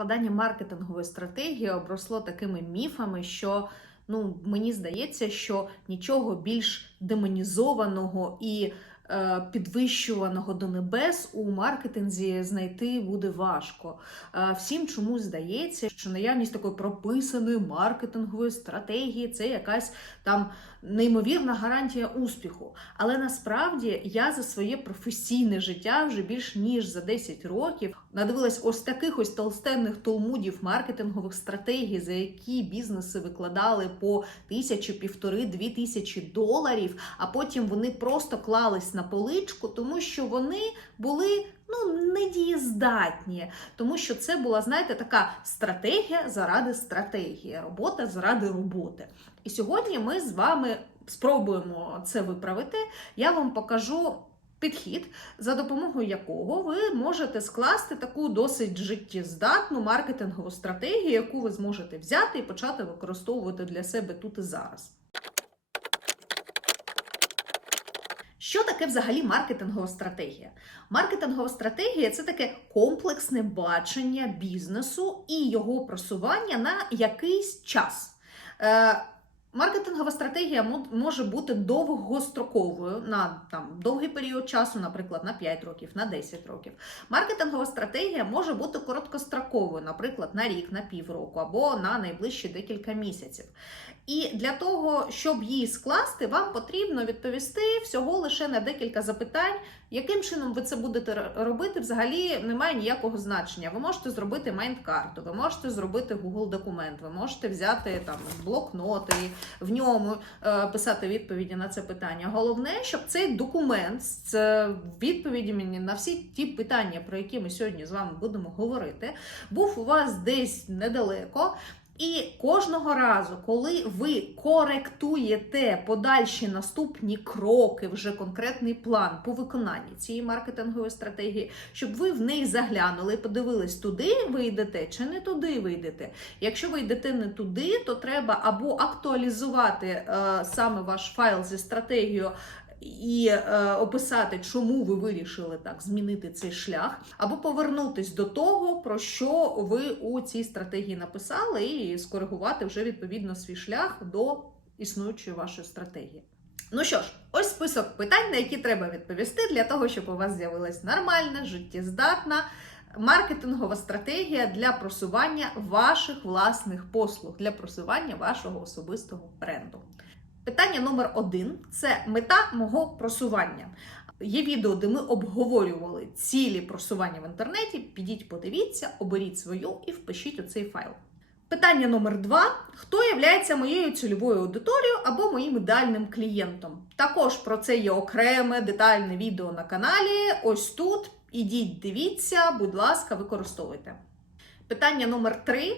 складання маркетингової стратегії обросло такими міфами, що ну мені здається, що нічого більш демонізованого і е, підвищуваного до небес у маркетинзі знайти буде важко. Е, всім чомусь здається, що наявність такої прописаної маркетингової стратегії це якась там неймовірна гарантія успіху. Але насправді я за своє професійне життя вже більш ніж за 10 років надивилась ось таких ось толстенних толмудів маркетингових стратегій, за які бізнеси викладали по тисячу, півтори, дві тисячі доларів, а потім вони просто клались на поличку, тому що вони були. Ну, недієздатні, тому що це була, знаєте, така стратегія заради стратегії, робота заради роботи. І сьогодні ми з вами спробуємо це виправити. Я вам покажу підхід, за допомогою якого ви можете скласти таку досить життєздатну маркетингову стратегію, яку ви зможете взяти і почати використовувати для себе тут і зараз. Що таке взагалі маркетингова стратегія? Маркетингова стратегія це таке комплексне бачення бізнесу і його просування на якийсь час. Е, Маркетингова стратегія може бути довгостроковою на там довгий період часу, наприклад, на 5 років, на 10 років. Маркетингова стратегія може бути короткостроковою, наприклад, на рік, на півроку або на найближчі декілька місяців. І для того, щоб її скласти, вам потрібно відповісти всього лише на декілька запитань. Яким чином ви це будете робити, взагалі немає ніякого значення. Ви можете зробити майнд-карту, ви можете зробити Google документ, ви можете взяти там блокноти, в ньому е, писати відповіді на це питання. Головне, щоб цей документ з е, відповідями на всі ті питання, про які ми сьогодні з вами будемо говорити, був у вас десь недалеко. І кожного разу, коли ви коректуєте подальші наступні кроки, вже конкретний план по виконанні цієї маркетингової стратегії, щоб ви в неї заглянули і подивились, туди ви йдете чи не туди ви йдете. Якщо ви йдете не туди, то треба або актуалізувати е, саме ваш файл зі стратегією. І е, описати, чому ви вирішили так змінити цей шлях, або повернутись до того, про що ви у цій стратегії написали, і скоригувати вже відповідно свій шлях до існуючої вашої стратегії. Ну що ж, ось список питань, на які треба відповісти для того, щоб у вас з'явилась нормальна, життєздатна маркетингова стратегія для просування ваших власних послуг, для просування вашого особистого бренду. Питання номер один це мета мого просування. Є відео, де ми обговорювали цілі просування в інтернеті. Підіть, подивіться, оберіть свою і впишіть у цей файл. Питання номер два: хто є моєю цільовою аудиторією або моїм ідеальним клієнтом? Також про це є окреме детальне відео на каналі. Ось тут. Ідіть, дивіться, будь ласка, використовуйте. Питання номер три.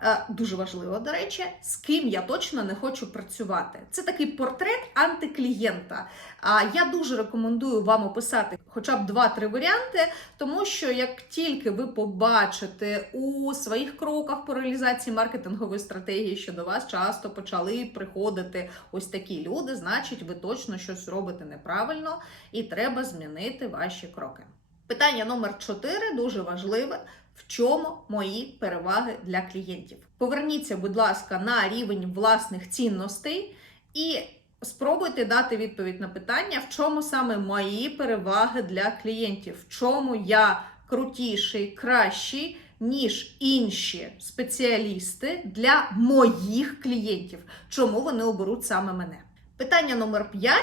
Е, Дуже важливо, до речі, з ким я точно не хочу працювати. Це такий портрет антиклієнта. А я дуже рекомендую вам описати хоча б 2-3 варіанти, тому що як тільки ви побачите у своїх кроках по реалізації маркетингової стратегії, що до вас часто почали приходити ось такі люди, значить ви точно щось робите неправильно і треба змінити ваші кроки. Питання номер 4 дуже важливе. В чому мої переваги для клієнтів? Поверніться, будь ласка, на рівень власних цінностей і спробуйте дати відповідь на питання, в чому саме мої переваги для клієнтів, в чому я крутіший, кращий, ніж інші спеціалісти для моїх клієнтів. Чому вони оберуть саме мене? Питання номер 5.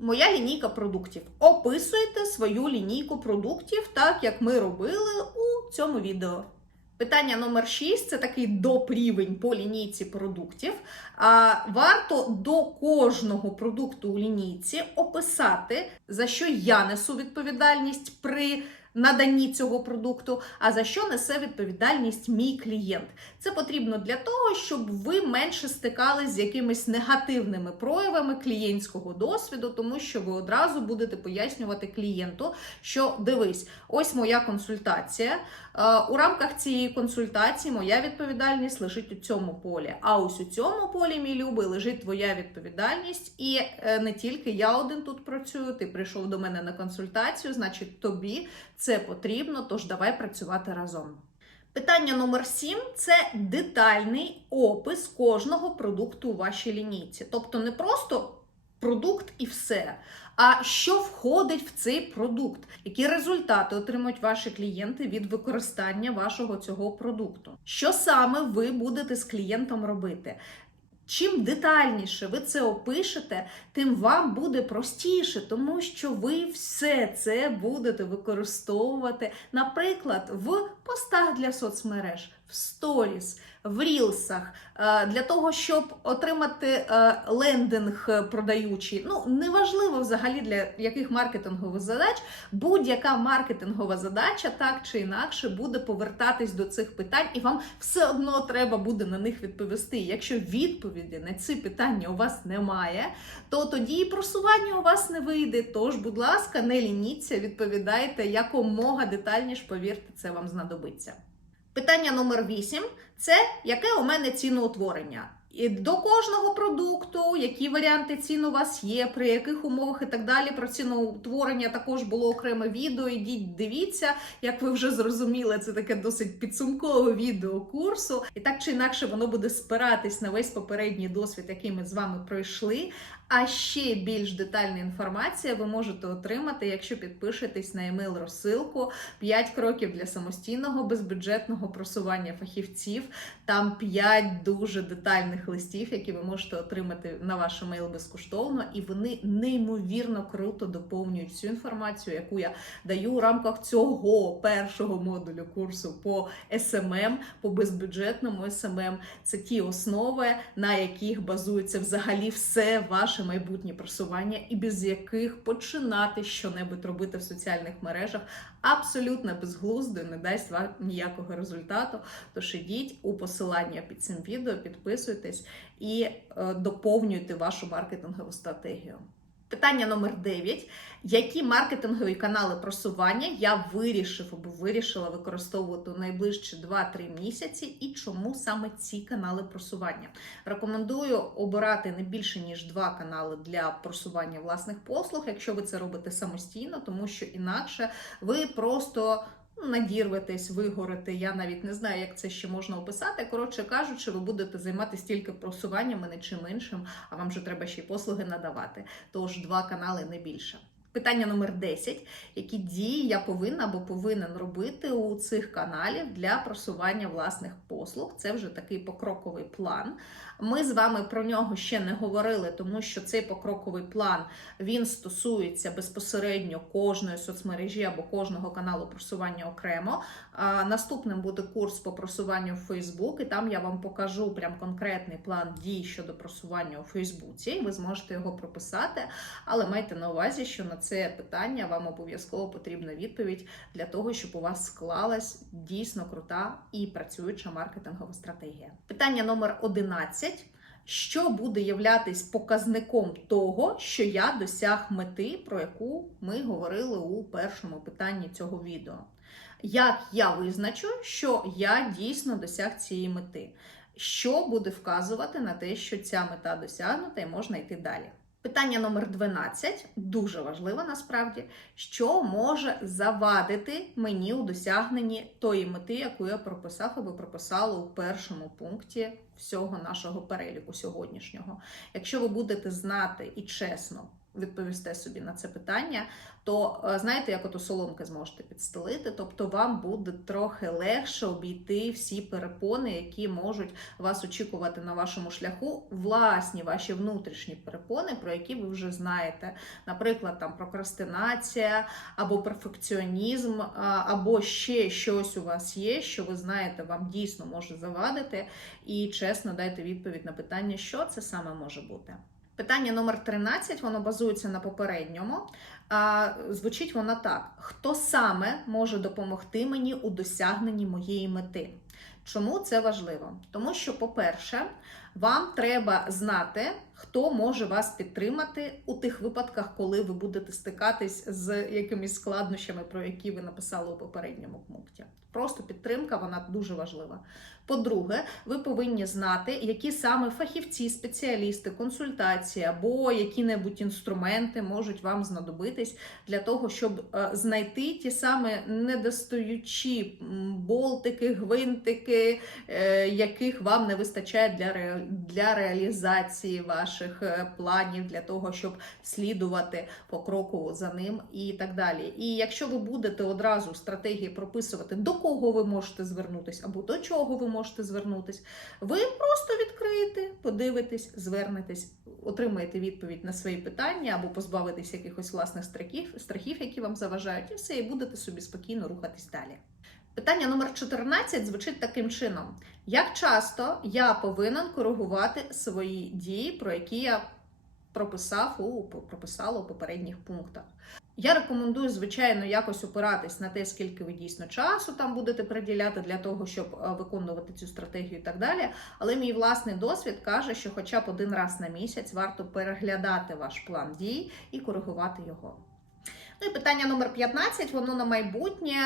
Моя лінійка продуктів. Описуйте свою лінійку продуктів, так як ми робили у цьому відео. Питання номер 6 це такий допрівень по лінійці продуктів. А, варто до кожного продукту у лінійці описати, за що я несу відповідальність при наданні цього продукту, а за що несе відповідальність мій клієнт. Це потрібно для того, щоб ви менше стикались з якимись негативними проявами клієнтського досвіду, тому що ви одразу будете пояснювати клієнту, що дивись, ось моя консультація. Е, У рамках цієї консультації моя відповідальність лежить у цьому полі. А ось у цьому полі, мій любий, лежить твоя відповідальність. І е, не тільки я один тут працюю, ти прийшов до мене на консультацію, значить тобі це потрібно, тож давай працювати разом. Питання номер 7 це детальний опис кожного продукту у вашій лінійці. Тобто не просто продукт і все, а що входить в цей продукт, які результати отримують ваші клієнти від використання вашого цього продукту. Що саме ви будете з клієнтом робити? Чим детальніше ви це опишете, тим вам буде простіше, тому що ви все це будете використовувати, наприклад, в постах для соцмереж, в сторіс, в рілсах, е, для того, щоб отримати е, лендинг продаючий. Ну, неважливо взагалі для яких маркетингових задач, будь-яка маркетингова задача так чи інакше буде повертатись до цих питань, і вам все одно треба буде на них відповісти. Якщо відповіді на ці питання у вас немає, то тоді і просування у вас не вийде. Тож, будь ласка, не лініться, відповідайте якомога детальніше, повірте, це вам знадобиться. Питання номер 8 це яке у мене ціноутворення. І до кожного продукту, які варіанти цін у вас є, при яких умовах і так далі. Про ціноутворення також було окреме відео. Ідіть, дивіться, як ви вже зрозуміли, це таке досить підсумкове відео курсу. І так чи інакше воно буде спиратись на весь попередній досвід, який ми з вами пройшли. А ще більш детальна інформація ви можете отримати, якщо підпишетесь на емейл розсилку 5 кроків для самостійного безбюджетного просування фахівців. Там 5 дуже детальних листів, які ви можете отримати на ваш емейл безкоштовно, і вони неймовірно круто доповнюють всю інформацію, яку я даю у рамках цього першого модулю курсу по СММ, по безбюджетному СММ. Це ті основи, на яких базується взагалі все ваше майбутнє просування, і без яких починати щонебудь робити в соціальних мережах абсолютно безглуздо і не дасть вам ніякого результату. Тож ідіть у посилання під цим відео, підписуйтесь і е, доповнюйте вашу маркетингову стратегію. Питання номер 9. Які маркетингові канали просування я вирішив або вирішила використовувати у найближчі 2-3 місяці, і чому саме ці канали просування? Рекомендую обирати не більше ніж два канали для просування власних послуг, якщо ви це робите самостійно, тому що інакше ви просто надірветесь, вигорите. Я навіть не знаю, як це ще можна описати. Коротше кажучи, ви будете займатися тільки просуванням не чим іншим, а вам же треба ще й послуги надавати. Тож два канали не більше. Питання номер 10. Які дії я повинна або повинен робити у цих каналів для просування власних послуг? Це вже такий покроковий план. Ми з вами про нього ще не говорили, тому що цей покроковий план він стосується безпосередньо кожної соцмережі або кожного каналу просування окремо. Наступним буде курс по просуванню в Facebook, і там я вам покажу прям конкретний план дій щодо просування у Фейсбуці. і Ви зможете його прописати, але майте на увазі, що на це питання вам обов'язково потрібна відповідь для того, щоб у вас склалась дійсно крута і працююча маркетингова стратегія. Питання номер 11. Що буде являтись показником того, що я досяг мети, про яку ми говорили у першому питанні цього відео? Як я визначу, що я дійсно досяг цієї мети? Що буде вказувати на те, що ця мета досягнута і можна йти далі? Питання номер 12 дуже важливе насправді, що може завадити мені у досягненні тої мети, яку я прописав або прописала у першому пункті всього нашого переліку сьогоднішнього. Якщо ви будете знати і чесно відповісте собі на це питання, то е, знаєте, як ото соломки зможете підстелити, тобто вам буде трохи легше обійти всі перепони, які можуть вас очікувати на вашому шляху, власні ваші внутрішні перепони, про які ви вже знаєте. Наприклад, там прокрастинація або перфекціонізм, або ще щось у вас є, що ви знаєте, вам дійсно може завадити. І чесно дайте відповідь на питання, що це саме може бути. Питання номер 13, воно базується на попередньому. А, Звучить воно так: хто саме може допомогти мені у досягненні моєї мети? Чому це важливо? Тому що, по-перше, вам треба знати, хто може вас підтримати у тих випадках, коли ви будете стикатись з якимись складнощами, про які ви написали у попередньому пункті. Просто підтримка, вона дуже важлива. По-друге, ви повинні знати, які саме фахівці, спеціалісти, консультації або які-небудь інструменти можуть вам знадобитись для того, щоб е, знайти ті саме недостаючі болтики, гвинтики, е, яких вам не вистачає для, ре- для реалізації ваших е, планів, для того, щоб слідувати по кроку за ним і так далі. І якщо ви будете одразу стратегії прописувати, до кого ви можете звернутись або до чого ви можете звернутись, ви просто відкриєте, подивитесь, звернетесь, отримаєте відповідь на свої питання або позбавитесь якихось власних страхів, страхів, які вам заважають, і все, і будете собі спокійно рухатись далі. Питання номер 14 звучить таким чином: як часто я повинен коригувати свої дії, про які я прописав у прописала у попередніх пунктах? Я рекомендую, звичайно, якось опиратись на те, скільки ви дійсно часу там будете приділяти для того, щоб е, виконувати цю стратегію і так далі. Але мій власний досвід каже, що хоча б один раз на місяць варто переглядати ваш план дій і коригувати його. Ну і питання номер 15, воно на майбутнє.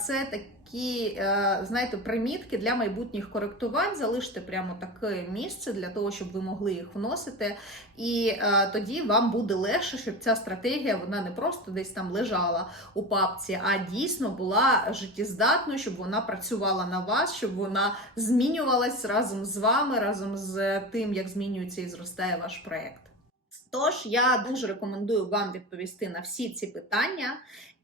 Це такі, е, знаєте, примітки для майбутніх коректувань. Залиште прямо таке місце для того, щоб ви могли їх вносити. І е, тоді вам буде легше, щоб ця стратегія вона не просто десь там лежала у папці, а дійсно була життєздатною, щоб вона працювала на вас, щоб вона змінювалась разом з вами, разом з тим, як змінюється і зростає ваш проект. Тож я дуже рекомендую вам відповісти на всі ці питання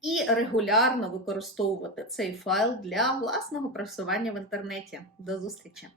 і регулярно використовувати цей файл для власного просування в інтернеті. До зустрічі!